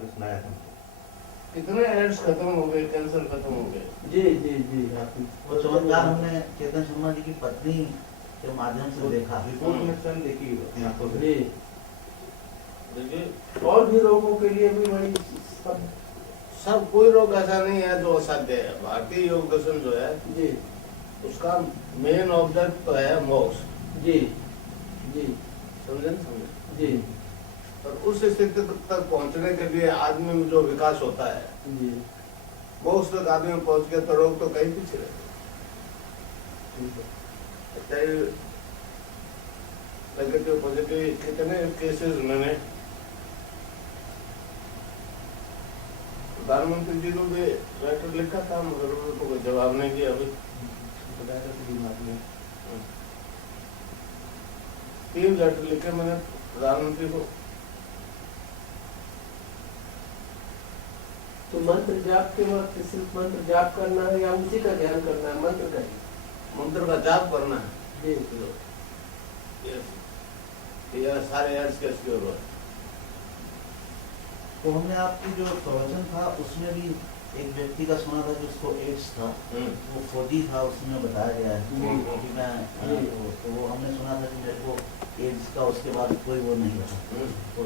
आगे सुनाया था। कितने एड्स खत्म हो गए, कैंसर खत्म हो गए। जी जी जी आपकी वो चमत्कार हमने चेतन शर्मा जी की पत्नी के माध्यम से देखा। रिपोर्ट में स्वयं देखी अपनी आंखों से। जी देखिए, और भी रोगों के लिए भी वही सब कोई रोग ऐसा नहीं है जो असाध्य है। भारतीय योग दर्शन जो है जी उसका मेन ऑब्जेक्ट तो है मोक्ष। जी जी समझे ना? समझे? जी और उस स्थिति तक पहुंचने के लिए आदमी में जो विकास होता है, जी मोक्ष तक आदमी पहुंच गया तो रोग तो कहीं पीछे रहते। ठीक है। चाहे नेगेटिव पॉजिटिव कितने केसेस मैंने प्रधानमंत्री जी को भी लेटर लिखा था, मगर उनको कोई जवाब नहीं दिया। अभी बताया था कि बीमार में 3 लेटर लिखे मैंने प्रधानमंत्री को। तो मंत्र जाप के वक्त सिर्फ मंत्र जाप करना है या उसी का ध्यान करना है? मंत्र का ही मंत्र का जाप करना है। जी ये सारे एड्स के हो। तो हमने आपकी जो प्रवचन था उसमें भी एक व्यक्ति का सुना था जिसको एड्स था, वो फौजी था, उसमें बताया गया है कि मैं तो वो हमने सुना था कि मेरे को एड्स का उसके बाद कोई वो नहीं रहा। तो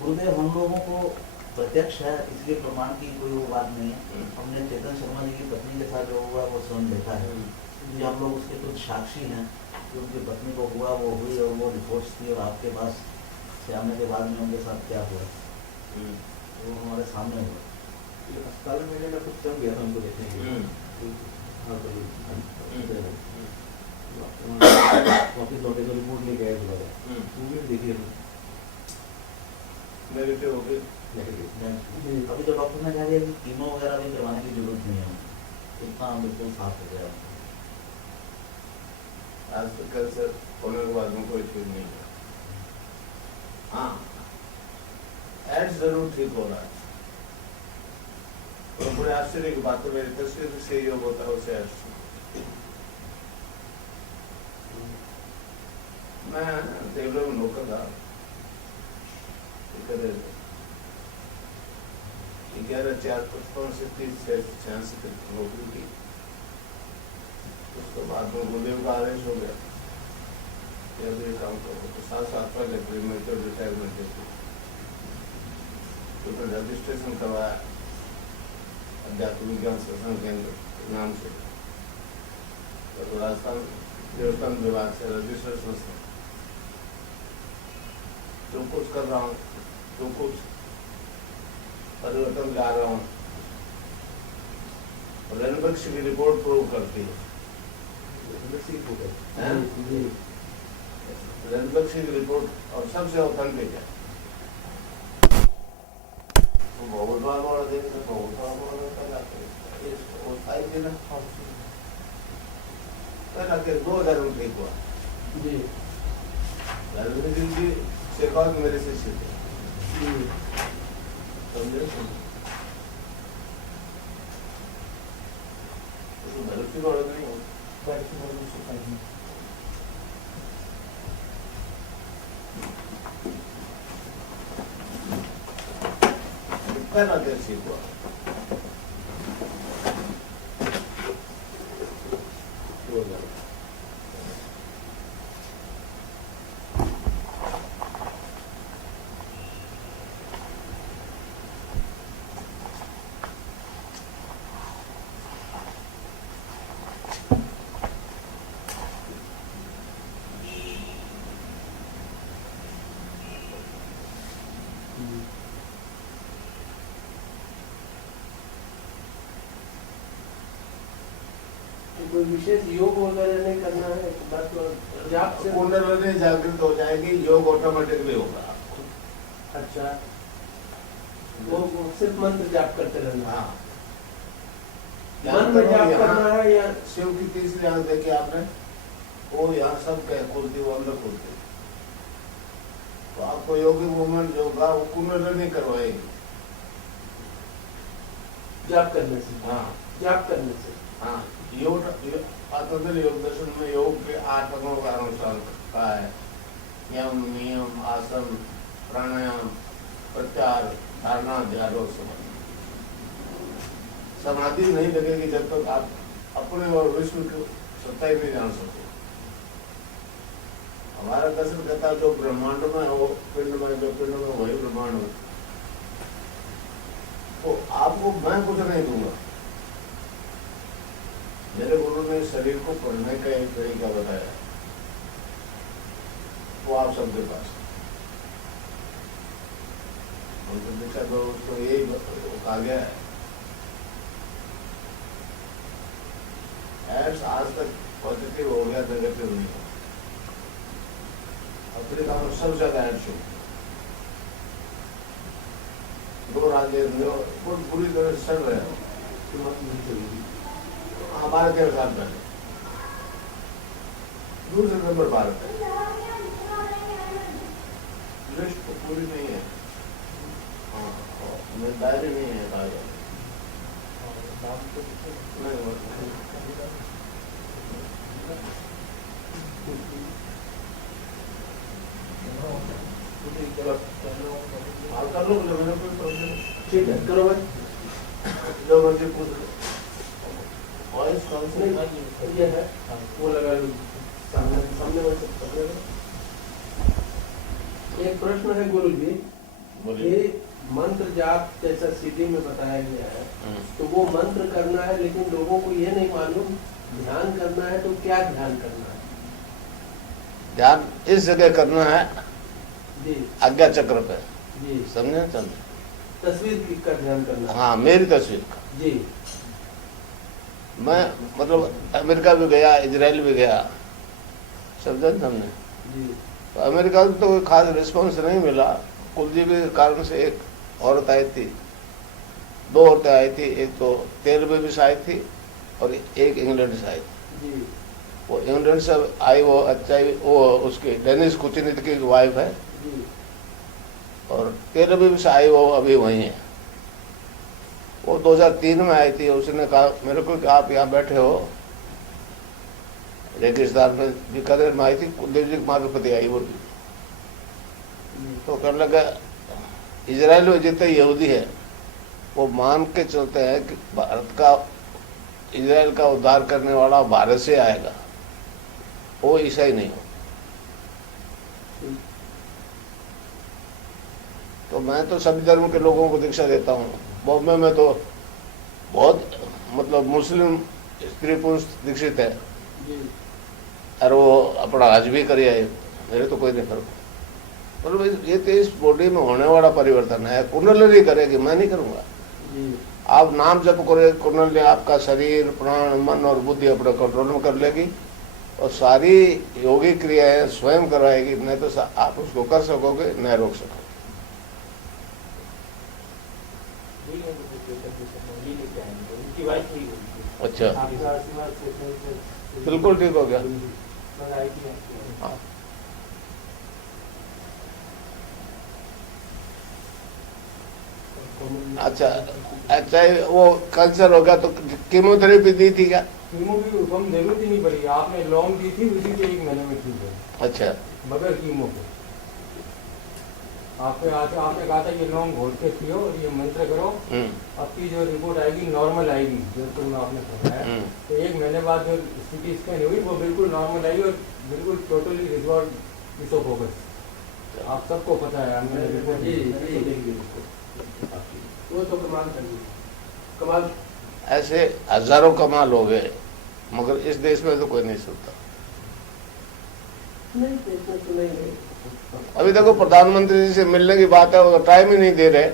गुरुदेव हम लोगों को प्रत्यक्ष है इसलिए प्रमाण की कोई वो बात नहीं है। हमने चेतन शर्मा जी की पत्नी के साथ जो हुआ वो स्वयं देखा है, इसलिए हम लोग उसके कुछ साक्षी हैं कि उनकी पत्नी को हुआ वो हुई और वो रिपोर्ट्स थी और आपके पास से आने के बाद में उनके साथ क्या हुआ वो हमारे सामने हुआ। ये अस्पताल में मैंने कुछ समय गया था उनको देखने के लिए। हाँ तो वापिस लौटे तो रिपोर्ट लेके आए थोड़ा सा वो भी देखिए नेगेटिव हो गए। नेगेटिव। अभी तो डॉक्टर ने कहा दिया कि कीमो वगैरह भी करवाने की जरूरत नहीं है, इतना बिल्कुल साफ हो गया। आज तक कैंसर होने के बाद में कोई ठीक नहीं है। हाँ, एड्स जरूर ठीक हो रहा है। और बड़े आश्चर्य की बात है, मेरी तस्वीर से योग होता है उसे एड्स। मैं देवलों में नौकर था 11/4/55 से 30/86 तक नौकरी की। उसके बाद में गुरुदेव का आदेश हो गया काम करो, तो 7 साल पहले प्रीमेच्योर रिटायरमेंट देती तो रजिस्ट्रेशन करवाया अध्यात्म विज्ञान सत्संग केंद्र के नाम से, तो राजस्थान देवस्थान विभाग से रजिस्ट्रेशन से जो कुछ कर रहा हूँ, जो कुछ परिवर्तन ला रहा हूँ, रणबक्श की रिपोर्ट प्रूव करती है। रणबक्श की रिपोर्ट और सबसे ऑथेंटिक है। बहुत बार बड़ा देख बहुत बार पहला के 2000 में ठीक हुआ जी रणबीर जी से बाद मेरे से सीखे समझे। भरोसे वाला नहीं हो पहला देर सीख हुआ। कोई विशेष योग वगैरह नहीं करना है, बस जाप से कुंडली जागृत हो जाएगी, योग ऑटोमेटिकली होगा। अच्छा, वो सिर्फ मंत्र जाप करते रहना। हाँ, मन में जाप करना है या शिव की तीसरी आंख देखी आपने, वो यहाँ सब कह खुलती, वो अंदर खुलती। तो आपको योगिक मूवमेंट जो होगा वो कुंडली नहीं करवाएगी जाप करने से। हाँ जाप करने से। हाँ, योग आत्मबल योग दर्शन में योग के 8 अंगों का अनुसार कहा है। यम, नियम, आसन, प्राणायाम, प्रत्याहार, धारणा, ध्यान और समाधि। समाधि नहीं लगेगी जब तक आप अपने और विश्व की सत्ता ही नहीं जान सकते। हमारा दर्शन कहता है जो ब्रह्मांड में हो पिंड में, जो पिंड में वही ब्रह्मांड हो। तो आपको मैं कुछ नहीं दूंगा। मेरे गुरु ने शरीर को पढ़ने का एक तरीका बताया, वो आप सबके पास दीक्षा दो, उसको यही कहा गया है। एड्स आज तक पॉजिटिव हो गया, नेगेटिव नहीं हो। अफ्रीका में सबसे ज्यादा एड्स हो, 2 राज्य पूरी तरह से सड़ रहे हैं। हमारे 13 साल पहले दूसरे नंबर भारत है, लिस्ट तो पूरी नहीं है। डायरी नहीं है ताजा कर लो, मैंने कोई प्रॉब्लम। ठीक है, करो भाई। जो मर्जी पूछ लो। वॉइस कौन सी ये है, वो लगा लो सामने वाले से पकड़े लो। एक प्रश्न है गुरु जी, ये मंत्र जाप जैसा सिटी में बताया गया है, तो वो मंत्र करना है, लेकिन लोगों को ये नहीं मालूम ध्यान करना है, तो क्या ध्यान करना है? ध्यान इस जगह करना है जी, आज्ञा चक्र पे। जी, समझे? चंद तस्वीर का ध्यान करना है। हाँ, मेरी तस्वीर का। जी, मैं मतलब अमेरिका भी गया, इजराइल भी गया, समझे हमने। जी, तो अमेरिका में तो कोई खास रिस्पॉन्स नहीं मिला। कुलदीप के कारण से एक औरत आई थी, 2 औरतें आई थी, एक तो तेलुगु से आई थी और एक इंग्लैंड से आई थी। जी, वो इंग्लैंड से आई, वो अच्छा वो उसकी डेनिस कुचिनित की वाइफ है, जी, और तेलुगु से आई वो अभी वहीं है। वो 2003 में आई थी। उसने कहा मेरे को कि आप यहाँ बैठे हो रेगिस्तान में, बीकानेर में आई थी, कुलदीप जी माँ के पति आई वो। तो कहने लगा इजराइल में जितने यहूदी है वो मान के चलते हैं कि भारत का, इजराइल का उद्धार करने वाला भारत से आएगा, वो ईसाई नहीं हो। तो मैं तो सभी धर्म के लोगों को दीक्षा देता हूँ। बॉम्बे में तो बहुत मतलब मुस्लिम स्त्री पुरुष दीक्षित है, जी, और वो अपना हज भी करिए, मेरे तो कोई नहीं फर्क। और ये तो इस बॉडी में होने वाला परिवर्तन है। कुंडली करेगी, मैं नहीं करूंगा। जी, आप नाम जप करोगे, कुंडली आपका शरीर, प्राण, मन और बुद्धि अपने कंट्रोल में कर लेगी, और सारी योगी क्रियाएं स्वयं करवाएगी। नहीं तो आप उसको कर सकोगे, नहीं रोक सकोगे। अच्छा, बिल्कुल ठीक हो गया। हाँ। अच्छा अच्छा, वो कैंसर हो गया तो कीमोथेरेपी दी थी क्या? कीमो की कम जरूरत ही नहीं पड़ी, आपने लौंग दी थी, उसी के 1 महीने में ठीक है। अच्छा, बगैर कीमो के आपने कहा था ये लौंग घोल के पियो और ये मंत्र करो, आपकी जो रिपोर्ट आएगी नॉर्मल आएगी, जो तुम आपने बताया। तो 1 महीने बाद जो सीटी स्कैन हुई वो बिल्कुल नॉर्मल आई, और बिल्कुल टोटली रिजॉल्व इसोफोकस। आप सबको पता है, हमने रिपोर्ट जी, वो तो कमाल कर दी, कमाल। ऐसे हजारों कमाल हो गए, मगर इस देश में तो कोई नहीं सुनता। नहीं, इसमें तो नहीं है। अभी देखो प्रधानमंत्री जी से मिलने की बात है, वो टाइम ही नहीं दे रहे।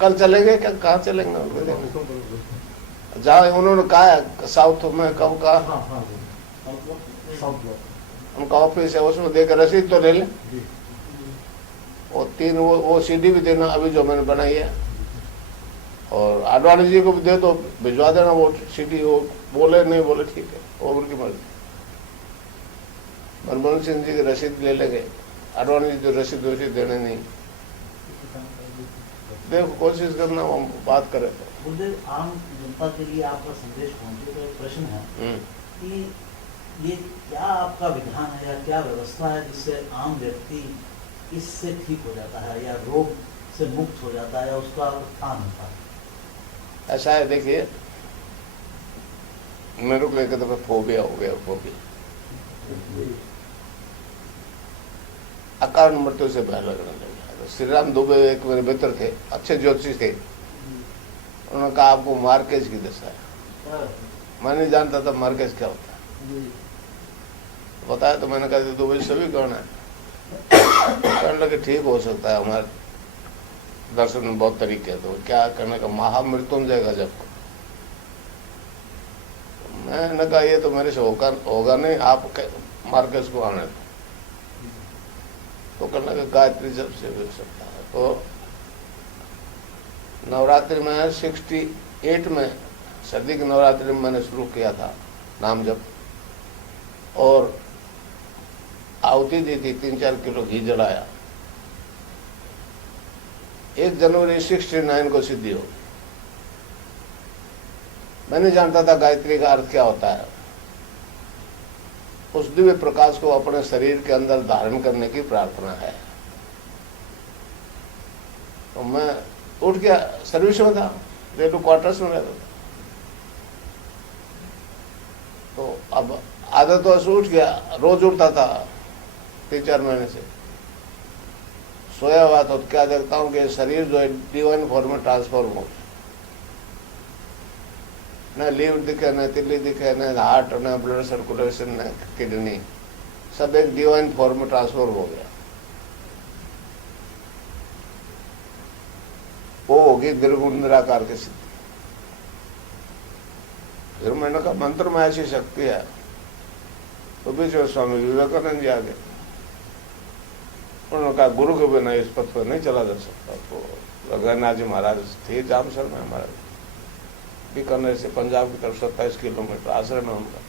कल चलेंगे क्या? कहाँ चलेंगे? जहाँ उन्होंने कहा है साउथ में, कब कहा उनका ऑफिस है, उसमें देकर रसीद तो ले लें, और 3 वो सीडी भी देना अभी जो मैंने बनाई है, और आडवाणी जी को भी दे दो, भिजवा देना वो सीडी। वो बोले नहीं बोले ठीक है, वो उनकी मर्जी। मनमोहन सिंह जी की रसीद ले लेंगे, आडवाणी जी जो रसीद देने नहीं। देखो कोशिश करना, हम बात करें। गुरुदेव, आम जनता के लिए आपका संदेश पहुंचे तो एक प्रश्न है कि ये क्या आपका विधान है या क्या व्यवस्था है जिससे आम व्यक्ति इससे ठीक हो जाता है या रोग से मुक्त हो जाता है, उसका उत्थान होता है। ऐसा है, देखिए मेरे को एक दफा फोबिया हो गया, फोबिया अकारण मृत्यु से भय लगने लगा। श्री राम दुबे एक मेरे मित्र थे, अच्छे ज्योतिषी थे, उन्होंने कहा आपको मार्केज की दशा है। मैं नहीं जानता था मार्केज क्या होता है, बताया तो मैंने कहा दुबई सभी कौन है, कहने लगे ठीक हो सकता है, हमारे दर्शन में बहुत तरीके हैं। तो क्या करने का, महामृत्युंजय का जब मैंने कहा ये तो मेरे से होगा नहीं, आप मार्केज को आने दो। तो कहने लगे गायत्री जब से मिल सकता है। तो नवरात्रि में 68 में, सर्दी की नवरात्रि में मैंने शुरू किया था नाम जप, और आहुति दी थी, 3-4 किलो घी जलाया। 1 जनवरी 69 को सिद्धि हो। मैं नहीं जानता था गायत्री का अर्थ क्या होता है। उस दिव्य प्रकाश को अपने शरीर के अंदर धारण करने की प्रार्थना है। तो मैं उठ गया, सर्विस में था, रेलवे क्वार्टर्स में रहता था। तो अब आदत तो ऐसे उठ गया, रोज उठता था 3-4 महीने से। सोया हुआ तो क्या देखता हूँ कि शरीर जो है डिवाइन फॉर्म में ट्रांसफॉर्म हो, न लीवर दिखे, न तिल्ली दिखे, न हार्ट, न ब्लड सर्कुलेशन, न किडनी, सब एक डिवाइन फॉर्म में ट्रांसफॉर्म हो गया। वो होगी निर्गुण निराकार की सिद्धि। फिर मैंने कहा मंत्र में ऐसी शक्ति है। तो बीच में स्वामी विवेकानंद जी आ गए, उन्होंने कहा गुरु के बिना इस पथ पर नहीं चला जा सकता। तो रघुनाथ जी महाराज थे जामसर में, हमारे बीकानेर से पंजाब की तरफ 27 किलोमीटर आश्रम है उनका।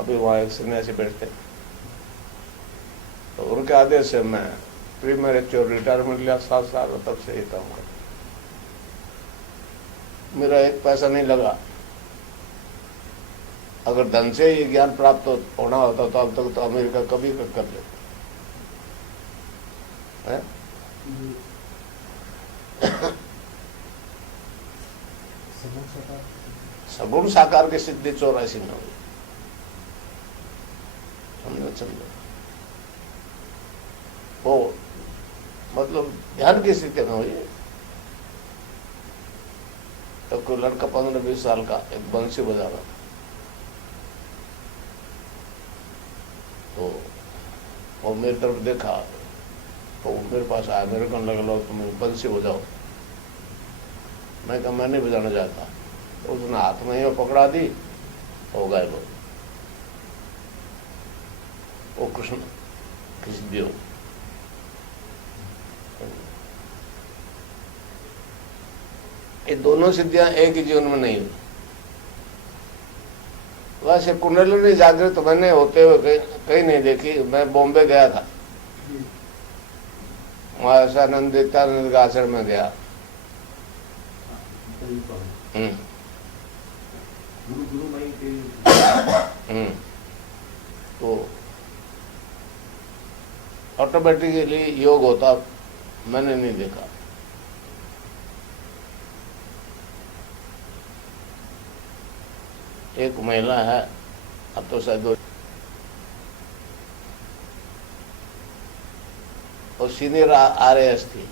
अभी वहाँ एक सन्यासी बैठते, तो उनके आदेश से मैं प्री मैरिज और रिटायरमेंट लिया 7 साल, तब से ही काम करता। मेरा 1 पैसा नहीं लगा। अगर धन से ये ज्ञान प्राप्त होना होता तो अब तक तो अमेरिका कभी कर लेता है। सगुण साकार की सिद्धि 84 में हुई। समझो वो मतलब ध्यान की स्थिति में हुई। तो कोई लड़का 15-20 साल का एक बंसी बजा रहा था, तो वो मेरी तरफ देखा, तो वो मेरे पास आया, मेरे को लगा लो तुम बंसी बजाओ। मैं कहा मैं नहीं बजाना चाहता। तो उसने हाथ में ही पकड़ा दी, हो गए लोग। वो कृष्ण की सिद्धि हो। ये दोनों सिद्धियां एक ही जीवन में नहीं हुई। वैसे कुंडलिनी जागृत तो मैंने होते हुए कहीं नहीं देखी। मैं बॉम्बे गया था, वहां नित्यानंद के आश्रम में गया। गुरु मई के तो ऑटोमेटिकली योग होता मैंने नहीं देखा। एक महिला है, अब तो शायद वो सीनियर RAS थी,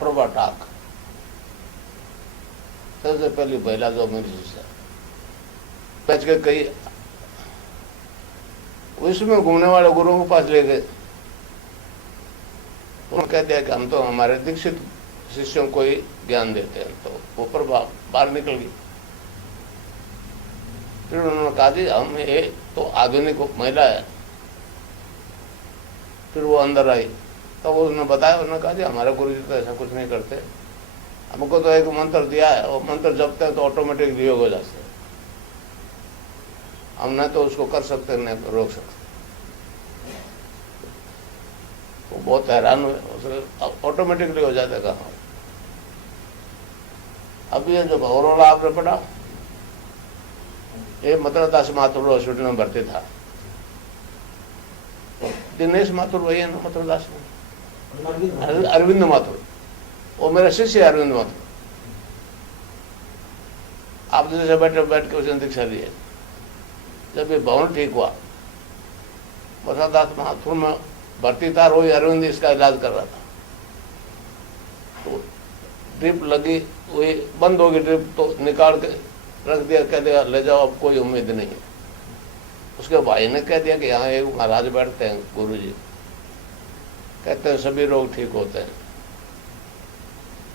प्रभा टाक, सबसे पहली महिला जो मेरी शिष्य बच के कई विश्व में घूमने वाले गुरुओं के पास ले गए। उन्होंने कह दिया कि हम तो हमारे दीक्षित शिष्यों को ही ज्ञान देते हैं। तो वो प्रभा बाहर निकल गई। फिर उन्होंने कहा जी हम ये तो आधुनिक महिला है। फिर वो अंदर आई, तो वो उसने बताया, उन्होंने कहा जी हमारे गुरु जी तो ऐसा कुछ नहीं करते, हमको तो एक मंत्र दिया है, वो मंत्र जपते हैं तो ऑटोमेटिक योग हो जाते हैं, हम न तो उसको कर सकते न रोक सकते। वो बहुत हैरान हुए, ऑटोमेटिकली हो जाता है। कहा अभी ये जो भवरोला आपने पढ़ा, ये मथुरा दास माथुर हॉस्पिटल में भर्ती था। दिनेश माथुर वही है ना मथुरा दास में, अरविंद माथुर, वो मेरा शिष्य है अरविंद माथुर। आप जैसे बैठ के उसने दीक्षा दी है। जब ये भवन ठीक हुआ, बसादास माथुर में भर्ती था, रोज अरविंद इसका इलाज कर रहा था। तो ड्रिप लगी, वही बंद होगी ड्रिप, तो निकाल के रख दिया, कह दिया ले जाओ, अब कोई उम्मीद नहीं है। उसके भाई ने कह दिया कि यहाँ एक महाराज बैठते हैं गुरु जी, कहते हैं सभी रोग ठीक होते हैं।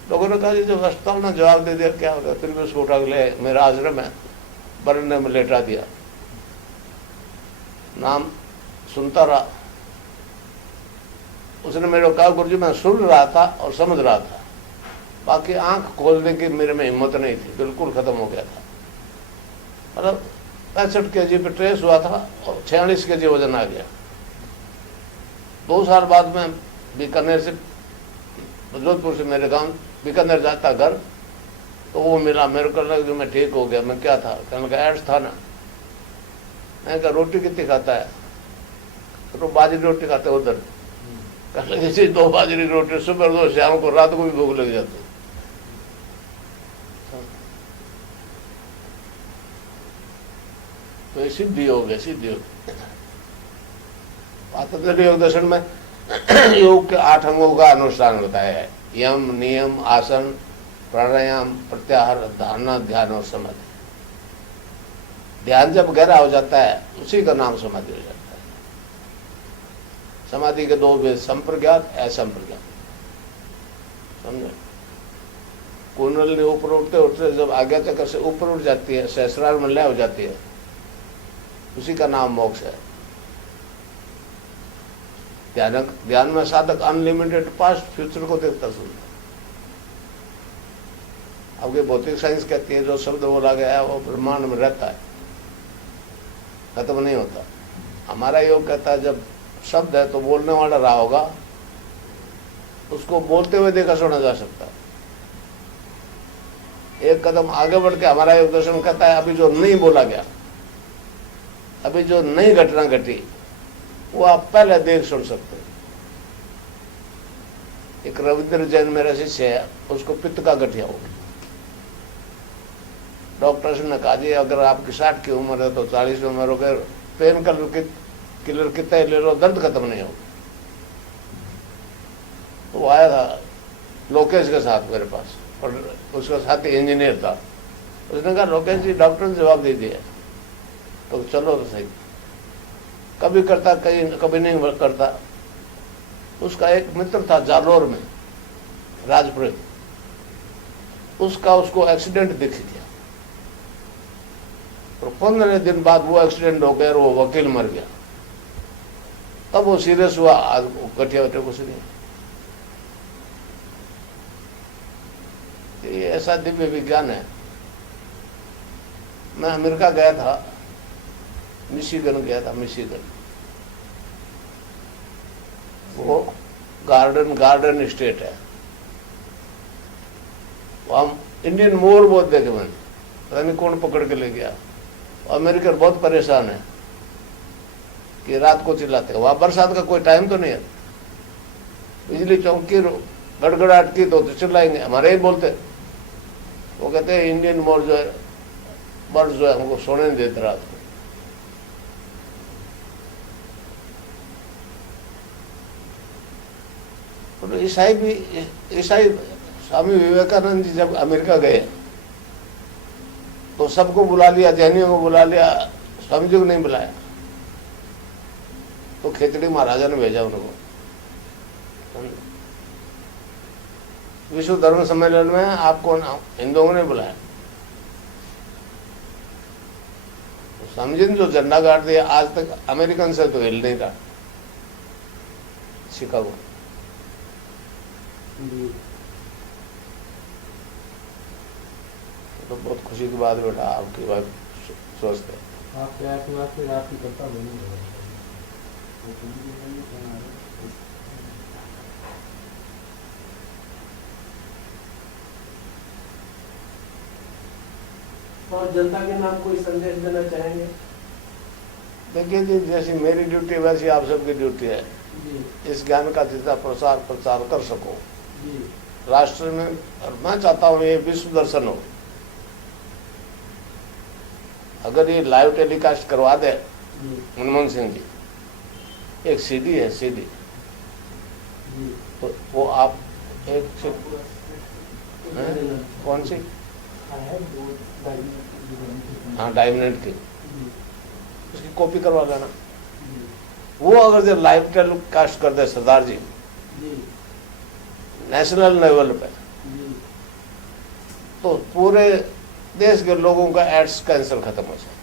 लोगों ने कहा जी जब अस्पताल ने जवाब दे दिया क्या होगा, फिर भी उसको उठा के ले मेरा आश्रम है, बरने में लेटा दिया। नाम सुनता रहा। उसने मेरे को कहा गुरु जी मैं सुन रहा था और समझ रहा था, बाकी आंख खोलने की मेरे में हिम्मत नहीं थी, बिल्कुल खत्म हो गया था। मतलब 65 kg पे ट्रेस हुआ था और 46 kg वजन आ गया। 2 साल बाद में बीकानेर से, जोधपुर से मेरे गांव बीकानेर जाता घर, तो वो मिला मेरे को, लगा कि मैं ठीक हो गया। मैं क्या था, कहने लगा एड्स था ना। मैंने कहा रोटी कितनी खाता है, तो बाजरी रोटी खाते उधर। कहने लगे जैसे 2 बाजरी रोटी सुबह 2, शाम को, रात को भी भूख लग जाती। तो ये सिद्धि हो गई, सिद्धि हो गई। पातंजलि योग दर्शन में योग के 8 अंगों का अनुष्ठान बताया है। यम, नियम, आसन, प्राणायाम, प्रत्याहार, धारणा, ध्यान और समाधि। ध्यान जब गहरा हो जाता है उसी का नाम समाधि हो जाता है। समाधि के 2 भेद, संप्रज्ञात, असंप्रज्ञात। समझे? कुंडली ऊपर उठते उठते जब आज्ञा चक्र से ऊपर उठ जाती है, सहस्रार में लय हो जाती है, उसी का नाम मोक्ष है। ध्यान में साधक अनलिमिटेड पास्ट फ्यूचर को देखता सुनता। अब ये भौतिक साइंस कहती है जो शब्द बोला गया है वो ब्रह्मांड में रहता है, खत्म नहीं होता। हमारा योग कहता है जब शब्द है तो बोलने वाला रहा होगा, उसको बोलते हुए देखा सुना जा सकता है। एक कदम आगे बढ़ के हमारा योग दर्शन कहता है अभी जो नहीं बोला गया, अभी जो नई घटना घटी, वो आप पहले देख सुन सकते हैं। एक रविंद्र जैन मेरा शिष्य है, उसको पित्त का गठिया हो गया। डॉक्टर ने कहा जी अगर आपकी 60 की उम्र है तो 40 उम्र हो गए, पेन किलर कितने ले लो, दर्द खत्म नहीं होगा। तो वो आया था लोकेश के साथ मेरे पास, और उसका साथी इंजीनियर था। उसने कहा लोकेश जी डॉक्टर ने जवाब दे दिया, तो चलो तो सही। कभी करता, कभी नहीं करता। उसका एक मित्र था जालोर में, राजपुर, उसको एक्सीडेंट दिख गया और 15 दिन बाद वो एक्सीडेंट हो गया और वो वकील मर गया। तब वो सीरियस हुआ, आज गठिया वठिया कुछ नहीं। ये ऐसा दिव्य विज्ञान है। मैं अमेरिका गया था, मिशिगन गया था, मिशिगन। वो गार्डन स्टेट है। वहां इंडियन मोर बहुत देखे मैंने, पता नहीं कौन पकड़ के ले गया। अमेरिकन बहुत परेशान है कि रात को चिल्लाते हैं। वहां बरसात का कोई टाइम तो नहीं है, बिजली चौकी गड़गड़ाहट की तो चिल्लाएंगे। हमारे ही बोलते, वो कहते हैं इंडियन मोर जो है, बर्ड जो है हमको सोने नहीं देते रात को। तो ईसाई स्वामी विवेकानंद जी जब अमेरिका गए तो सबको बुला लिया, जैनियों को बुला लिया, स्वामी जी को नहीं बुलाया। तो खेतड़ी महाराजा ने भेजा उनको। विश्व धर्म सम्मेलन में आपको हिंदुओं ने बुलाया। स्वामी जी ने जो झंडा गाड़ दिया, आज तक अमेरिकन से तो हिल नहीं रहा। शिकागो तो बहुत खुशी की बात बेटा, आपकी बात स्वस्थ है। आपके आशीर्वाद से आपकी कृपा बनी है। और जनता के नाम कोई संदेश देना चाहेंगे? देखिए जी, जैसी मेरी ड्यूटी वैसी आप सबकी ड्यूटी है। जी इस ज्ञान का जितना प्रसार प्रचार कर सको जी राष्ट्र में। और मैं चाहता हूँ ये विश्व दर्शन हो। अगर ये लाइव टेलीकास्ट करवा दे जी मनमोहन सिंह जी, एक सीडी है सीडी, जी तो वो आप एक से हैं? कौन सी? हाँ 2.5 मिनट की, उसकी कॉपी करवा लेना। वो अगर जब लाइव टेलीकास्ट कर दे सरदार जी जी नेशनल लेवल पे, जी तो पूरे देश के लोगों का एड्स कैंसर खत्म हो जाए,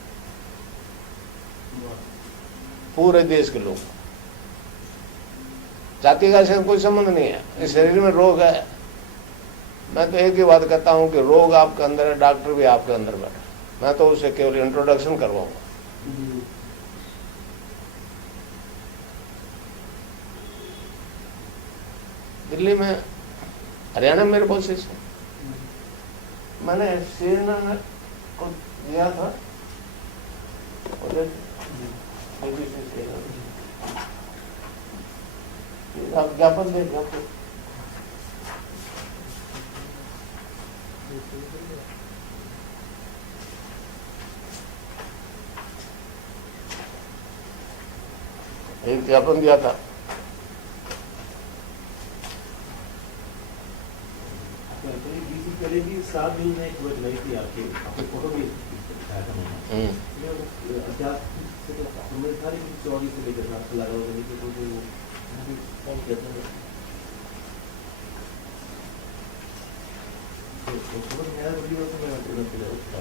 पूरे देश के लोग। जाति का से कोई संबंध नहीं है, इस शरीर में रोग है। मैं तो एक ही बात कहता हूं कि रोग आपके अंदर है, डॉक्टर भी आपके अंदर बैठा। मैं तो उसे केवल इंट्रोडक्शन करवाऊंगा। जी दिल्ली में, हरियाणा में मेरे बॉसेस हैं, मैंने CNN को दिया था आप ज्ञापन देंगे आपको। एक ज्ञापन दिया था। पहले भी 7 जून में एक वर्ड लगी थी आपकी फोटो भी आया था मैंने। क्या हमें सारी चौड़ी से लेकर आपको लगा होगा कि कोई वो कौन कहता है तो समझ में आया वीडियो तो मैं तुरंत ले उसका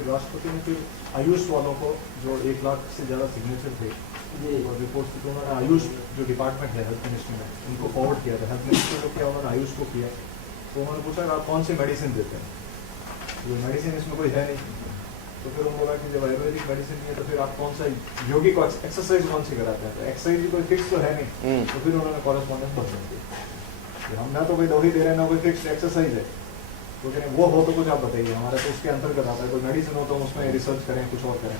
राष्ट्रपति ने फिर आयुष वालों को जो 1 लाख से ज़्यादा सिग्नेचर थे और रिपोर्ट थी, तो उन्होंने आयुष जो डिपार्टमेंट है हेल्थ मिनिस्ट्री में उनको फॉरवर्ड किया था। हेल्थ मिनिस्ट्री को किया, उन्होंने आयुष को किया। तो उन्होंने पूछा आप कौन सी मेडिसिन देते हैं, वो मेडिसिन इसमें कोई है नहीं। तो फिर उन्होंने बोला कि जब आयुर्वेदिक मेडिसिन नहीं है तो फिर आप कौन सा योगी को एक्सरसाइज कौन सी कराते हैं, तो एक्सरसाइज भी कोई फिक्स तो है नहीं। तो फिर उन्होंने कॉरेस्पॉन्डेंस बदल दी, हम ना तो कोई दवाई दे रहे हैं ना कोई फिक्स एक्सरसाइज है। तो कहें वो हो तो कुछ आप बताइए, हमारा तो उसके अंतर्गत आता है। कोई मेडिसिन हो तो हम उसमें रिसर्च करें, कुछ और करें।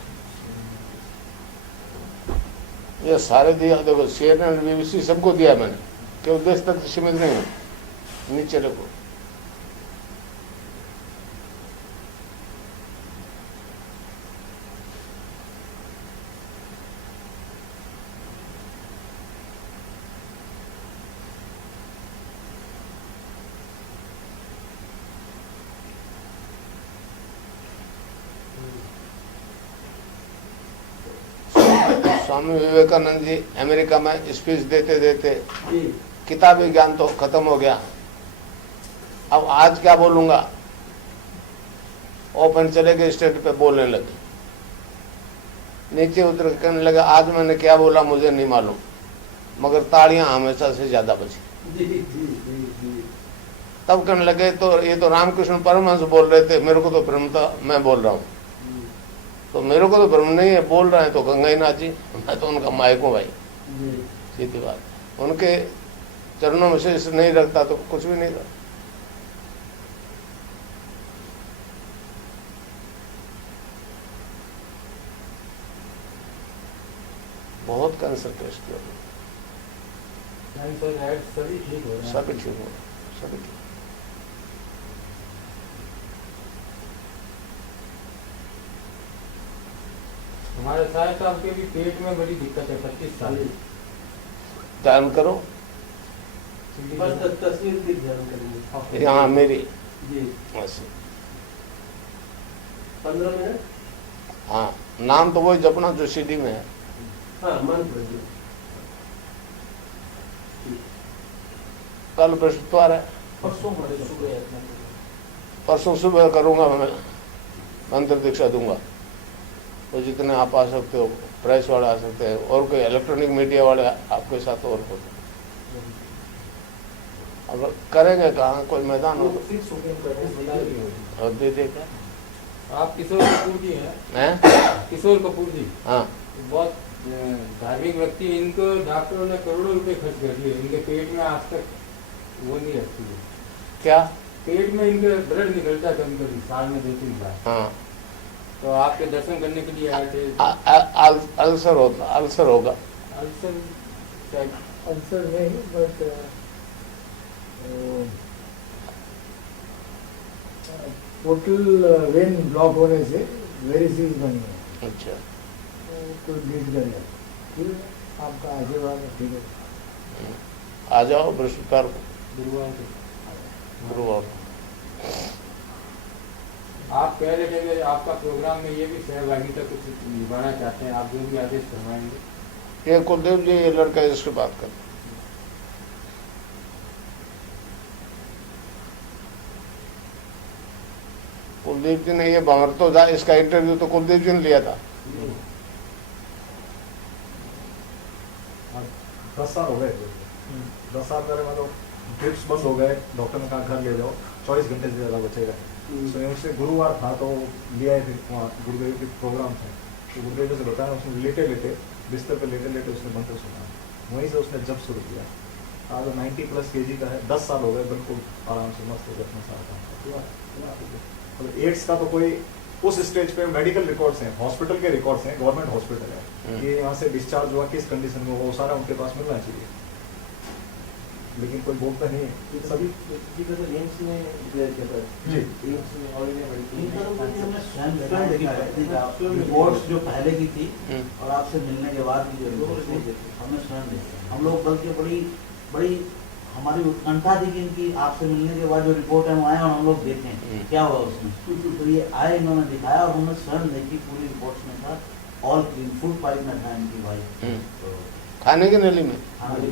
ये सारे दिया, देखो CNN BBC सबको दिया मैंने, केवल देश तक सीमित नहीं हूँ, नीचे रखो। स्वामी विवेकानंद जी अमेरिका में स्पीच देते देते किताबी ज्ञान तो खत्म हो गया। अब आज क्या बोलूंगा, ओपन चले गए, स्टेज पे बोलने लगे, नीचे उतर कहने लगे आज मैंने क्या बोला मुझे नहीं मालूम, मगर तालियां हमेशा से ज्यादा बची। तब कहने लगे तो ये तो रामकृष्ण परमहंस बोल रहे थे, मेरे को तो भ्रम था, मैं बोल रहा हूँ। तो मेरे को तो भ्रम नहीं है, बोल रहे हैं तो गंगाईनाथ जी, मैं तो उनका माइक हूँ भाई, सीधी बात। उनके चरणों में शेष नहीं रखता तो कुछ भी नहीं रहा। बहुत कैंसर टेस्ट किया, सभी ठीक हो रहे हैं। सभी ठीक हो, सभी ठीक। हमारे साहब साहब के भी पेट में बड़ी दिक्कत है, 25 साल। ध्यान करो, तस्वीर की ध्यान करेंगे यहाँ मेरी जी। ऐसे 15 मिनट। हाँ, नाम तो वही जपना जो CD में है। हाँ मान पड़ेगी। कल बृहस्पतिवार है, परसों सुबह करूंगा मैं, मंत्र दीक्षा दूंगा। तो जितने आप आ सकते हो, प्रेस वाले आ सकते हैं, और कोई इलेक्ट्रॉनिक मीडिया वाले आपके साथ और हो। अब करेंगे कहाँ, कोई मैदान हो तो और दे देगा। आप किशोर कपूर जी हैं? किशोर कपूर जी, हाँ, बहुत धार्मिक व्यक्ति, इनको डॉक्टरों ने करोड़ों रुपए खर्च कर दिए, इनके पेट में आज तक वो नहीं रखती है। क्या? पेट में इनके ब्लड निकलता है कभी कभी, साल में 2-3 बार। हाँ, तो आपके दर्शन करने के लिए आए थे। अल्सर होगा। अल्सर शायद आंसर नहीं, बट टोटल वेन ब्लॉक होने से वेरिसेस बनी है, अच्छा, तो लीड करेगा। ठीक है, आपका आशीर्वाद है, ठीक है। आ जाओ बृहस्पतिवार को, गुरुवार को। गुरुवार को। आप कह रहे थे कि आपका प्रोग्राम में ये भी सहभागिता कुछ निभाना चाहते हैं, आप जो भी आदेश फरमाएंगे। ये कुलदीप जी, ये लड़का है, इसकी बात कर। कुलदीप जी ने ये बाहर तो था, इसका इंटरव्यू तो कुलदीप जी ने लिया था। 10 साल हो गए। 10 साल पहले मतलब ड्रिप्स बंद हो गए, डॉक्टर ने कहा घर ले जाओ, 24 घंटे से ज़्यादा बचेगा। तो उससे गुरुवार था तो लिया है, वहाँ गुरुदेव के प्रोग्राम थे, तो गुरुदेव से बताया, उसने लेटे लेटे बिस्तर पे लेटे लेटे उसने मंत्र सुना, वहीं से उसने जब शुरू किया। आज 90+ kg का है, 10 साल हो गए, बिल्कुल आराम से मस्त हो गया अपना सारा काम। मतलब एड्स का तो कोई उस स्टेज पे मेडिकल रिकॉर्ड्स हैं, हॉस्पिटल के रिकॉर्ड्स हैं, गवर्नमेंट हॉस्पिटल है, ये यहाँ से डिस्चार्ज हुआ किस कंडीशन में, वो सारा उनके पास मिलना चाहिए, लेकिन कोई बोलता नहीं है। सभी एम्स में डिक्लेयर किया था जी, एम्स में ऑलरेडी इन तरह की हमने स्वयं देखी रिपोर्ट्स जो पहले की थी और आपसे मिलने के बाद की जो रिपोर्ट्स थी, हमने स्वयं देखी। हम लोग बल्कि बड़ी हमारी उत्कंठा थी कि इनकी आपसे मिलने के बाद जो रिपोर्ट है वो आए और हम लोग देखें क्या हुआ उसमें। तो ये आए, इन्होंने दिखाया और हमने स्वयं देखी, पूरी रिपोर्ट्स में था ऑल क्लीन, फूड पाइप में था इनकी भाई, तो खाने की नली में। हाँ जी।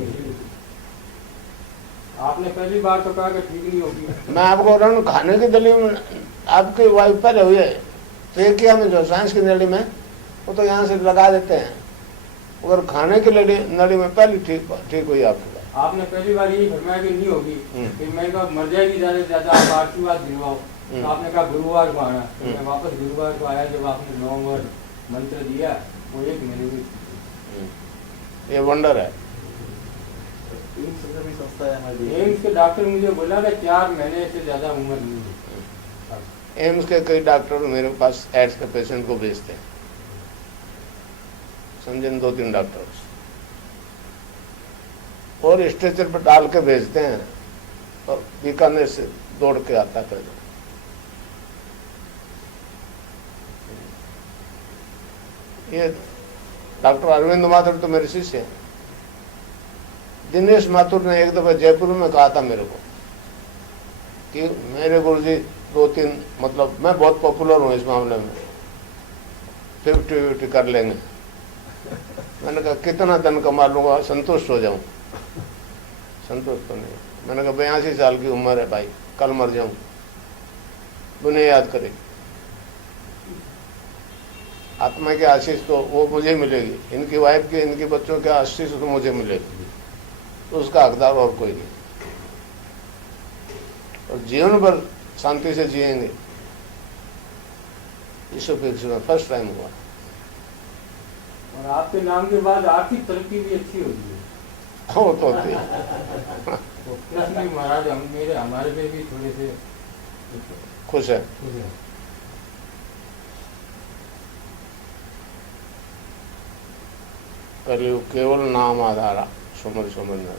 आपने पहली बार तो कहा कि ठीक नहीं होगी। मैं आपको बोल रहा हूँ, खाने की नली में आपकी वाइफ पहले हुई है, तो ये किया में जो सांस की नली में, वो तो यहाँ से लगा देते हैं, अगर खाने की नली में पहले ठीक हुई आपकी। आपने पहली बार यही फरमाया कि नहीं होगी, फिर मैं कहा मर जाएगी ज़्यादा से ज़्यादा, आप आशीर्वाद दिलवाओ। तो आपने कहा गुरुवार को आना, तो मैं वापस गुरुवार को आया, जब आपने लौंग और मंत्र दिया, वो 1 महीने में। ये वंडर है। एम्स भी संस्था है हमारी। एम्स के डॉक्टर मुझे बोला कि 4 महीने से ज़्यादा उम्र नहीं है। एम्स के कई डॉक्टर मेरे पास एड्स के पेशेंट को भेजते हैं, समझे, 2-3 डॉक्टर, और स्ट्रेचर पर डाल के भेजते हैं, और बीकानेर से दौड़ के आता है। ये डॉक्टर अरविंद माथुर तो मेरे शिष्य हैं। दिनेश माथुर ने एक दफा जयपुर में कहा था मेरे को कि मेरे गुरुजी 2-3, मतलब मैं बहुत पॉपुलर हूँ इस मामले में, 50-50 कर लेंगे। मैंने कहा कितना धन कमा लूंगा, संतुष्ट हो जाऊं। संतुष्ट तो नहीं। मैंने कहा 82 साल की उम्र है भाई, कल मर जाऊं, दुनिया याद करेगी। आत्मा की आशीष तो वो मुझे मिलेगी, इनकी वाइफ की, इनके बच्चों की आशीष तो मुझे मिलेगी, तो उसका हकदार और कोई नहीं। और जीवन भर शांति से जिएंगे, इस अपेक्षा में फर्स्ट टाइम हुआ। और आपके नाम के बाद आर्थिक तरक्की भी अच्छी होती है। वो तो होती है। तो कृष्ण जी महाराज हमारे पे भी थोड़े से खुश है। कलयुग केवल नाम आधारा, सुमर समझना।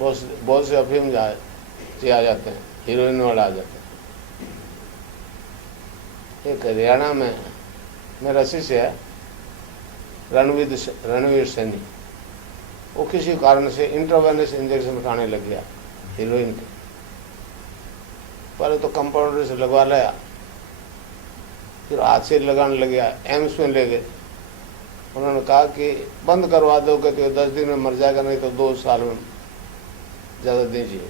बहुत से अफीम आ जाते हैं, हीरोइन वाले आ जाते हैं। एक हरियाणा में मेरा शिष्य है रणवीर सैनी, वो किसी कारण से इंट्रावेनस इंजेक्शन उठाने लग गया हीरोइन के। पहले तो कंपाउंडर से लगवा लाया, फिर हाथ से लगाने लग गया, एम्स में ले गए। उन्होंने कहा कि बंद करवा दोगे तो 10 दिन में मर जाएगा, नहीं तो 2 साल में ज़्यादा दीजिए।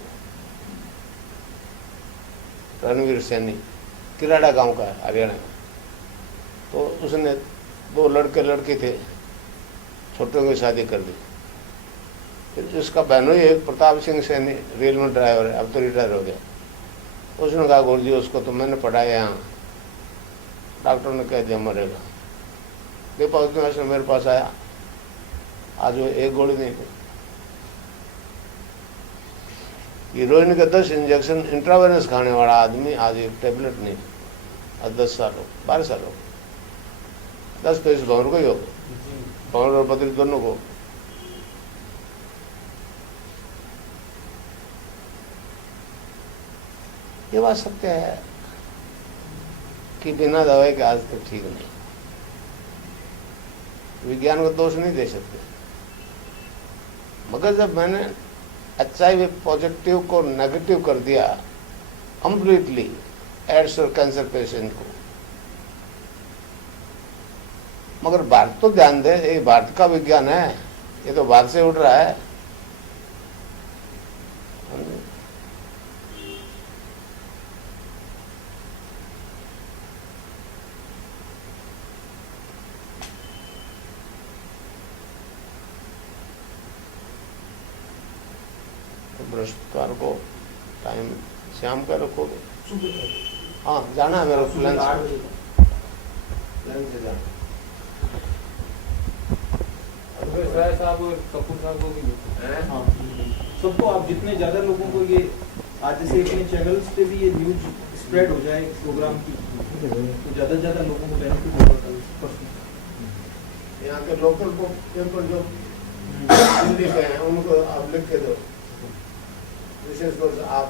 रणवीर सैनी किराड़ा गांव का है हरियाणा में। तो उसने 2 लड़के लड़की थे, छोटों की शादी कर दी। फिर उसका बहनों ही एक प्रताप सिंह सैनी रेल में ड्राइवर है, अब तो रिटायर हो गया। उसने कहा गुरुजी उसको तो मैंने पढ़ाया यहाँ, डॉक्टर ने कह दिया मरेगा। उस दिन मेरे पास आया, आज वो 1 गोली नहीं थी। हीरोइन के 10 इंजेक्शन इंट्रावेनस खाने वाला आदमी आज एक टेबलेट नहीं, आज 10 साल हो, 12 साल हो, 10 तो इस भवन को ही हो, भवन और बद्री दोनों को। ये बात सत्य है कि बिना दवाई के आज तक ठीक नहीं। विज्ञान को दोष नहीं दे सकते, मगर जब मैंने HIV पॉजिटिव को नेगेटिव कर दिया कंप्लीटली एड्स और कैंसर पेशेंट को, मगर भारत तो ध्यान दे, ये भारत का विज्ञान है, ये तो भारत से उड़ रहा है। बृहस्पतिवार को टाइम शाम का रखोगे? हाँ, जाना है मेरा प्लान से जाना। राय साहब और कपूर साहब को भी हाँ, सबको आप जितने ज्यादा लोगों को ये आज से अपने चैनल्स पे भी ये न्यूज स्प्रेड हो जाए प्रोग्राम की, तो ज्यादा से ज्यादा लोगों को बेनिफिट होगा। यहाँ के लोकल को पेपर जो हिंदी के हैं उनको आप लिख के दो, विशेष तौर से आप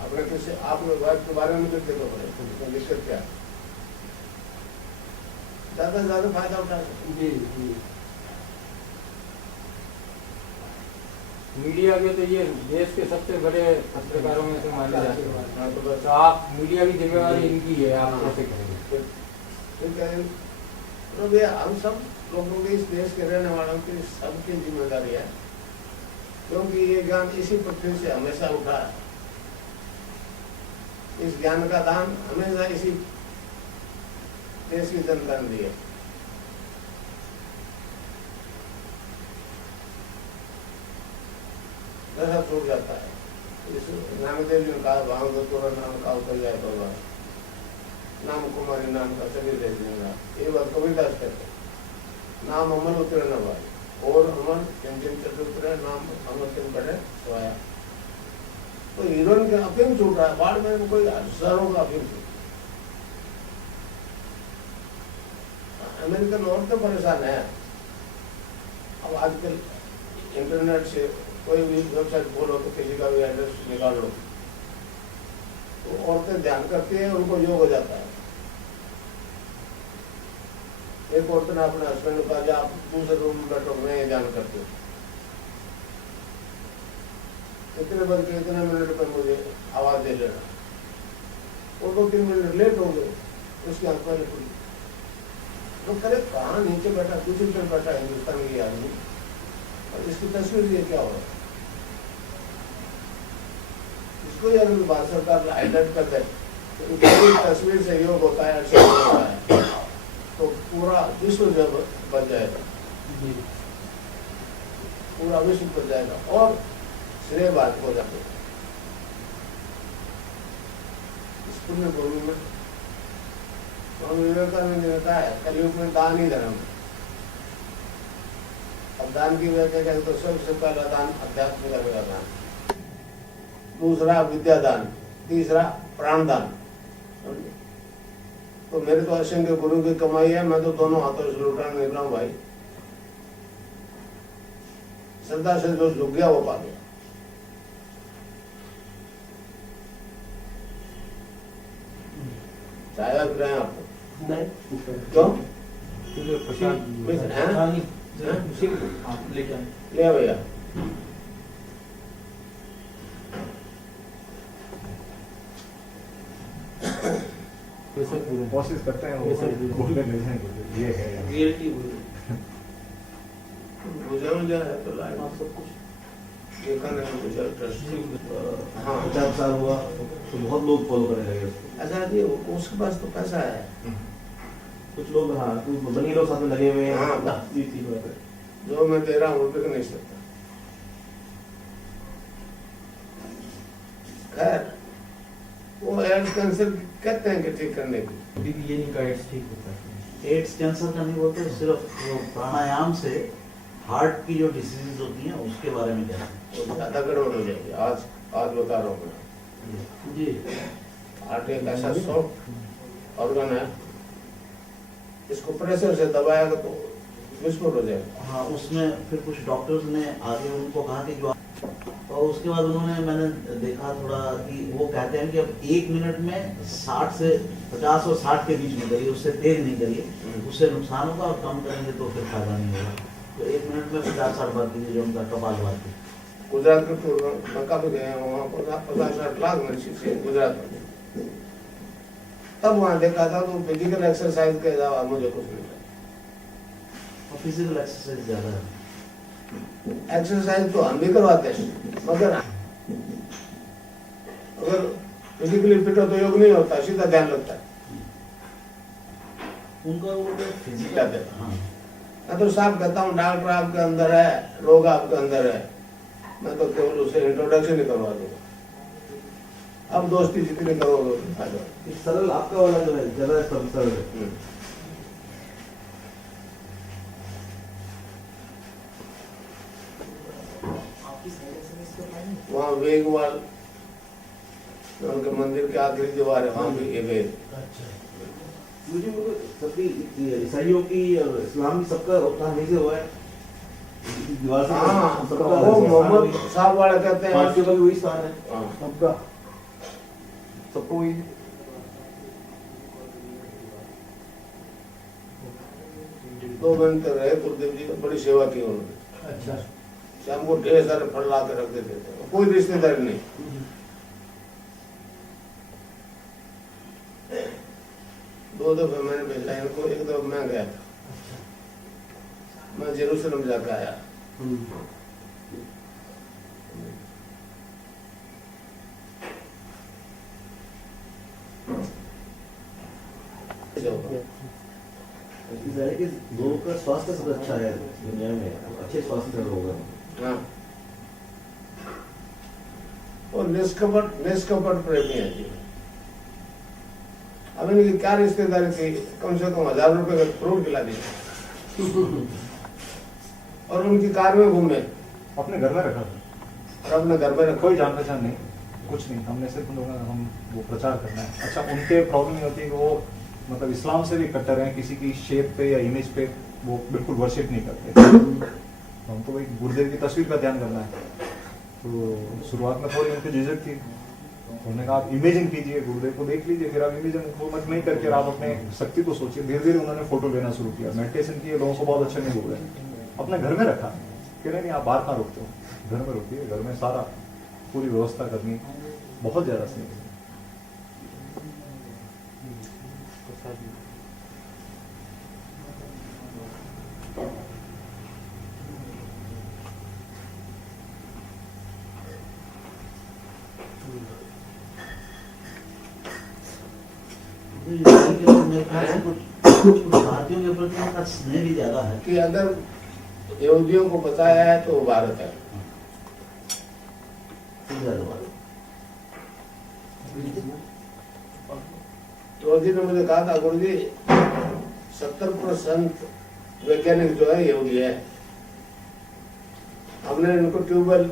अपने किसी आपने वाइफ के बारे में लिख के दो, लिख कर क्या ज्यादा से ज्यादा फायदा उठा सकते। जी मीडिया के तो ये देश के सबसे बड़े पत्रकारों में से माने जाते हैं, तो आप मीडिया की जिम्मेवारी इनकी है, आप कैसे करेंगे? ठीक है, तो भैया हम सब लोगों के, इस देश के रहने वालों की सबकी जिम्मेदारी है, क्योंकि ये ज्ञान इसी पृथ्वी से हमेशा उठा है। इस ज्ञान का दान हमेशा इसी देश की जनता ने दिया। ऐसा छूट जाता है। इस नामदेव जी ने कहा, भाव तोरा नाम का उतर जाए बाबा, नाम कुमारी नाम का सभी दे देगा। ये बात कबीरदास कहते, नाम अमर उतरे न भाई, और अमर जिन चतुर्थ नाम अमर सिंह बढ़े सोया। तो हीरोइन के अफीम छूट रहा है, बाढ़ में कोई हजारों का अफीम छूट। अमेरिकन और तो परेशान है। अब आजकल इंटरनेट से कोई भी वेबसाइट खोलो तो किसी का भी एड्रेस निकाल लो, तो औरतें ध्यान करती है, उनको योग हो जाता है। एक औरत ने अपने हस्बैंड को कहा, आप दूसरे रूम में बैठो, मैं ये ध्यान करती हूँ, इतने बज के इतने मिनट पर मुझे आवाज दे लेना। और 2-3 मिनट लेट हो गए, उसकी आंख पहले खुली। तो करे कहाँ नीचे बैठा, दूसरी तरफ बैठा हिंदुस्तान की आदमी, और इसकी तस्वीर ये क्या हो रहा है? इसको अगर भारत सरकार हाईलाइट कर दे तो तस्वीर से योग होता है, ऐसा होता है, तो पूरा विश्व जब बच जाएगा, पूरा विश्व बच जाएगा और श्रेय बात हो जाते। इस पुण्य भूमि में स्वामी विवेकानंद ने कहा है, कलयुग में दान ही धर्म है। अब दान की व्याख्या करें तो सबसे पहला दान अध्यात्म का दान, दूसरा विद्यादान, तीसरा प्राणदान। तो मेरे तो असंख्य गुरु की कमाई है, मैं तो दोनों हाथों से लुटाने निकला हूं भाई। श्रद्धा से जो झुक गया वो पा गया। चाय आप रहे हैं आपको? नहीं, क्यों? ले भैया। कोशिश करते हैं वो बोलने नहीं है, ये है रियलिटी गुजर जाए तो लाइफ सब कुछ ये करने में गुजर ट्रस्ट। हाँ, 50 साल हुआ तो बहुत लोग फॉलो करने लगे उसको। अच्छा जी, उसके पास तो पैसा है। कुछ लोग, हाँ, कुछ बनी लोग साथ में लगे हुए हैं। हाँ, जी जी बात है। जो मैं दे रहा हूँ वो बिक नहीं सकता। खैर, वो एड्स कैंसर कहते हैं कि ठीक करने की, अभी भी ये नहीं कहा एड्स ठीक होता है। एड्स कैंसर का नहीं बोलते, सिर्फ वो प्राणायाम से हार्ट की जो डिसीजेज होती हैं उसके बारे में कहते हैं। वो ज्यादा गड़बड़ हो जाएगी। आज आज बता रहा हूँ मैं। जी हार्ट एक ऐसा सॉफ्ट ऑर्गन है, इसको प्रेशर से दबाएगा तो विस्फोट हो जाएगा। हाँ, उसमें फिर कुछ डॉक्टर्स ने आगे उनको कहा कि जो, और उसके बाद उन्होंने, मैंने देखा थोड़ा कि वो कहते हैं कि अब 1 मिनट में 60 से 50 और 60 के बीच में करिए, उससे तेज नहीं करिए, उससे नुकसान होगा, और कम करेंगे तो फिर फायदा नहीं होगा। तो 1 मिनट में 50-60 बार कीजिए, जो उनका कपालभाति थी। गुजरात के टूर में कब गए हैं, वहाँ 50-60 लाख मनुष्य थे गुजरात में। तब वहाँ देखा था तो फिजिकल एक्सरसाइज के अलावा मुझे कुछ नहीं था। और फिजिकल एक्सरसाइज ज्यादा है। एक्सरसाइज तो हम भी करवाते हैं, मगर अगर फिजिकली फिट हो तो योग नहीं होता, सीधा ध्यान लगता है। उनका वो फिजिकल, क्या कहते हैं? हाँ, मैं तो साफ कहता हूँ डॉक्टर आपके अंदर है, रोग आपके अंदर है, मैं तो केवल उसे इंट्रोडक्शन ही करवा दूंगा। अब दोस्ती जितनी करोगे उतना फायदा। एक सरल आपका वाला जो है ज्यादा सरल है। वहाँ वेगवाल उनके मंदिर के आखिरी दीवार है, वहाँ भी ये वेद। मुझे सबकी ईसाइयों की और इस्लाम की सबका उत्थान से हुआ है। दीवार से हाँ, सबका वो मोहम्मद साहब वाले कहते हैं पांच के बाद वही स्थान है हाँ। सबका, सबको वही। 2 महीने तक रहे गुरुदेव जी ने, बड़ी सेवा की उन्होंने। अच्छा, शाम को ढेर सारे फल ला के रख देते थे, कोई रिश्तेदारी नहीं। दो दफे मैंने भेजा इनको, एक दफा मैं गया था, मैं जेरूसलम जाकर आया। लोगों का स्वास्थ्य सब अच्छा है दुनिया में, अच्छे स्वास्थ्य लोग हैं। हाँ। और निष्कपट प्रेमी है जी। अब इनकी क्या रिश्तेदारी थी, कम से कम 1000 रुपए का फ्रूट खिला दिया और उनकी कार में घूमे, अपने घर में रखा था और अपने घर में रखो। कोई जान पहचान नहीं, कुछ नहीं, हमने सिर्फ उन लोगों हम वो प्रचार करना है। अच्छा, उनके प्रॉब्लम ये होती है कि वो मतलब इस्लाम से भी कट्टर हैं, किसी की शेप पे या इमेज पे वो बिल्कुल वर्शिप नहीं करते। हमको वही गुरुदेव की तस्वीर का ध्यान करना है। तो शुरुआत में थोड़ी उनकी झिझक थी, उन्होंने कहा आप इमेजिन कीजिए, गुरुदेव को देख लीजिए, फिर आप इमेजिन को मत नहीं करके आप अपने शक्ति को सोचिए। धीरे धीरे उन्होंने फोटो लेना शुरू किया, मेडिटेशन किए, लोगों को बहुत अच्छा नहीं बोल रहे, अपने घर में रखा। कह रहे नहीं आप बाहर कहाँ रुकते हो, घर में रुकिए, घर में सारा पूरी व्यवस्था करनी, बहुत ज्यादा सही है। मेरे ख्याल से कुछ भारतीयों के प्रति उनका स्नेह भी ज्यादा है। कि अगर यहूदियों को बताया है तो वो भारत है। तो जी ने मुझे कहा था, गुरु जी 70% वैज्ञानिक जो है यहूदी है, हमने इनको ट्यूबवेल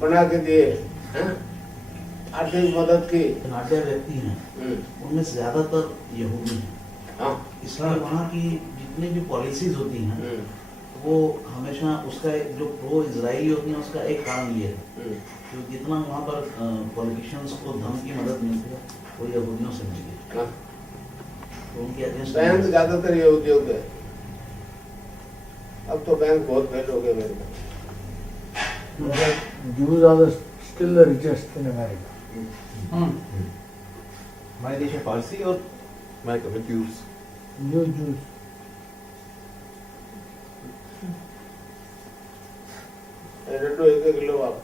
बना के दिए, आर्थिक मदद की। नाट्य व्यक्ति हैं, उनमें से ज्यादातर यहूदी हैं। हाँ। इसलिए वहाँ की जितनी भी पॉलिसीज होती हैं वो हमेशा उसका एक जो प्रो इजरायली होती है, उसका एक कारण ये है कि जितना वहाँ पर पॉलिटिशियंस को धन की मदद मिलती है वो यहूदियों से मिलती है। हाँ। तो उनके अगेंस्ट बैंक ज्यादातर यहूदियों के, अब तो बैंक बहुत फेल हो गए मेरे को। Jews are still the richest in America. हमारे देश में पारसी और अमेरिका में Jews। Jews. लड्डू 1 किलो आप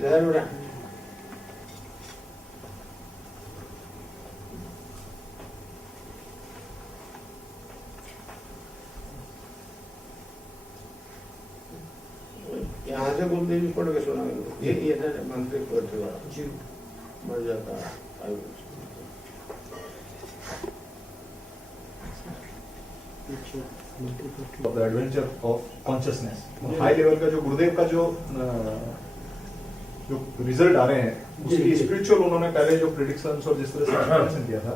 जहर बेटा। यहाँ से गुरुदेव जी पढ़ के सुनाएंगे, ये ना मंत्री पोएट्री वाला जी बढ़ जाता है। of the adventure of consciousness, high level का जो गुरुदेव का जो रिजल्ट आ रहे हैं उसकी स्पिरिचुअल उन्होंने पहले जो प्रेडिक्शंस और जिस तरह से एक्सप्लेनेशन किया था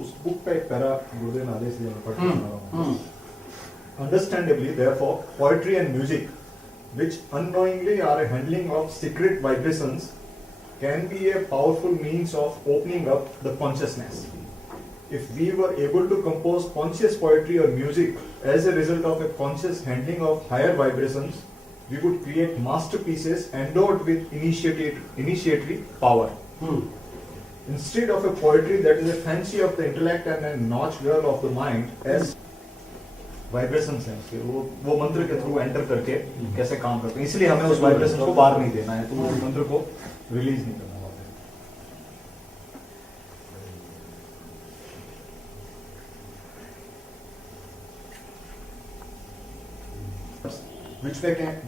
उस बुक का एक पैरा गुरुदेव ने आदेश दिया, मैं पढ़ के सुना रहा हूं। Understandably, therefore, poetry and music, which unknowingly are a handling of secret vibrations, can be a powerful means of opening up the consciousness. If we were able to compose conscious poetry or music as a result of a conscious handling of higher vibrations, we would create masterpieces endowed with initiatory power. Instead of a poetry that is a fancy of the intellect and a notch girl of the mind, as vibrations हैं उसके, वो मंत्र के through enter करके कैसे काम करते हैं, इसलिए हमें उस वाइब्रेशन को बाहर नहीं देना है, तो वो मंत्र को रिलीज नहीं करना होता है।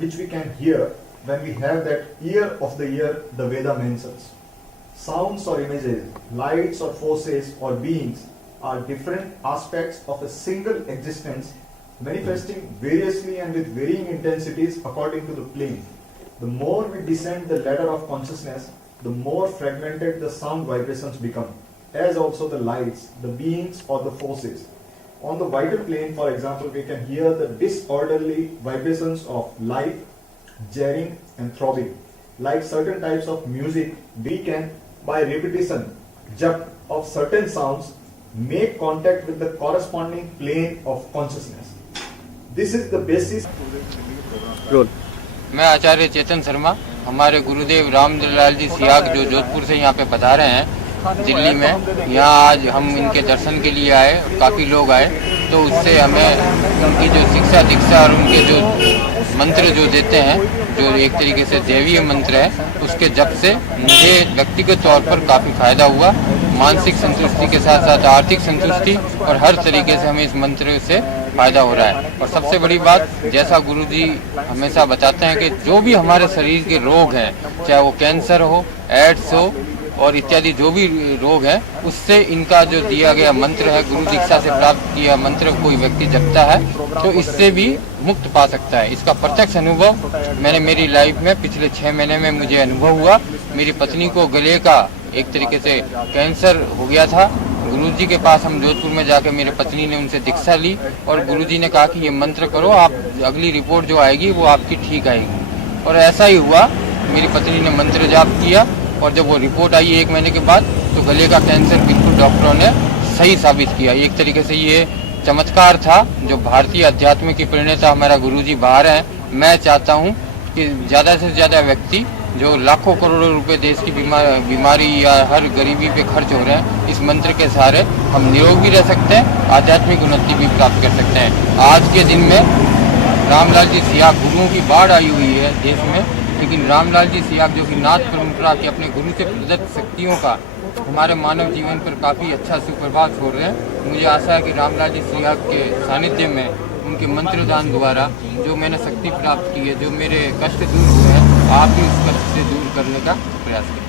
Which we can hear when we have that ear of the ear the Veda mentions. Sounds or images, lights or forces or beings are different aspects of a single existence, manifesting variously and with varying intensities according to the plane. The more we descend the ladder of consciousness, the more fragmented the sound vibrations become, as also the lights, the beings or the forces. On the vital plane, for example, we can hear the disorderly vibrations of life, jarring and throbbing. Like certain types of music, we can, by repetition, jap of certain sounds, make contact with the corresponding plane of consciousness. This is the basis. मैं आचार्य चेतन शर्मा, हमारे गुरुदेव रामलाल जी सियाग जो जोधपुर से यहाँ पे पधारे हैं दिल्ली में, यहाँ आज हम इनके दर्शन के लिए आए, काफ़ी लोग आए, तो उससे हमें उनकी जो शिक्षा दीक्षा और उनके जो मंत्र जो देते हैं, जो एक तरीके से दैवीय मंत्र है, उसके जप से मुझे व्यक्तिगत तौर पर काफ़ी फायदा हुआ। मानसिक संतुष्टि के साथ साथ आर्थिक संतुष्टि और हर तरीके से हमें इस मंत्र से फायदा हो रहा है। और सबसे बड़ी बात, जैसा गुरुजी हमेशा बताते हैं कि जो भी हमारे शरीर के रोग हैं, चाहे वो कैंसर हो, एड्स हो और इत्यादि जो भी रोग हैं, उससे इनका जो दिया गया मंत्र है, गुरु दीक्षा से प्राप्त किया मंत्र कोई व्यक्ति जपता है तो इससे भी मुक्त पा सकता है। इसका प्रत्यक्ष अनुभव मैंने मेरी लाइफ में पिछले 6 महीने में मुझे अनुभव हुआ। मेरी पत्नी को गले का एक तरीके से कैंसर हो गया था। गुरुजी के पास हम जोधपुर में जाकर मेरे पत्नी ने उनसे दीक्षा ली और गुरुजी ने कहा कि ये मंत्र करो, आप अगली रिपोर्ट जो आएगी वो आपकी ठीक आएगी। और ऐसा ही हुआ, मेरी पत्नी ने मंत्र जाप किया और जब वो रिपोर्ट आई 1 महीने के बाद, तो गले का कैंसर बिल्कुल डॉक्टरों ने सही साबित किया। एक तरीके से ये चमत्कार था जो भारतीय अध्यात्म की प्रणेता हमारा गुरुजी बाहर हैं। मैं चाहता हूँ कि ज़्यादा से ज़्यादा व्यक्ति जो लाखों करोड़ों रुपए देश की बीमारी या हर गरीबी पे खर्च हो रहे हैं, इस मंत्र के सहारे हम निरोग भी रह सकते हैं, आध्यात्मिक उन्नति भी प्राप्त कर सकते हैं। आज के दिन में रामलाल जी सियाग, गुरुओं की बाढ़ आई हुई है देश में, लेकिन रामलाल जी सियाग जो कि नाथ परंपरा के अपने गुरु से प्रदत्त शक्तियों का हमारे मानव जीवन पर काफ़ी अच्छा सुप्रभाव छोड़ रहे हैं। मुझे आशा है कि रामलाल जी सियाग के सानिध्य में उनके मंत्रदान द्वारा जो मैंने शक्ति प्राप्त की है, जो मेरे कष्ट दूर हुए हैं, आप भी उस कष्ट से दूर करने का प्रयास करें।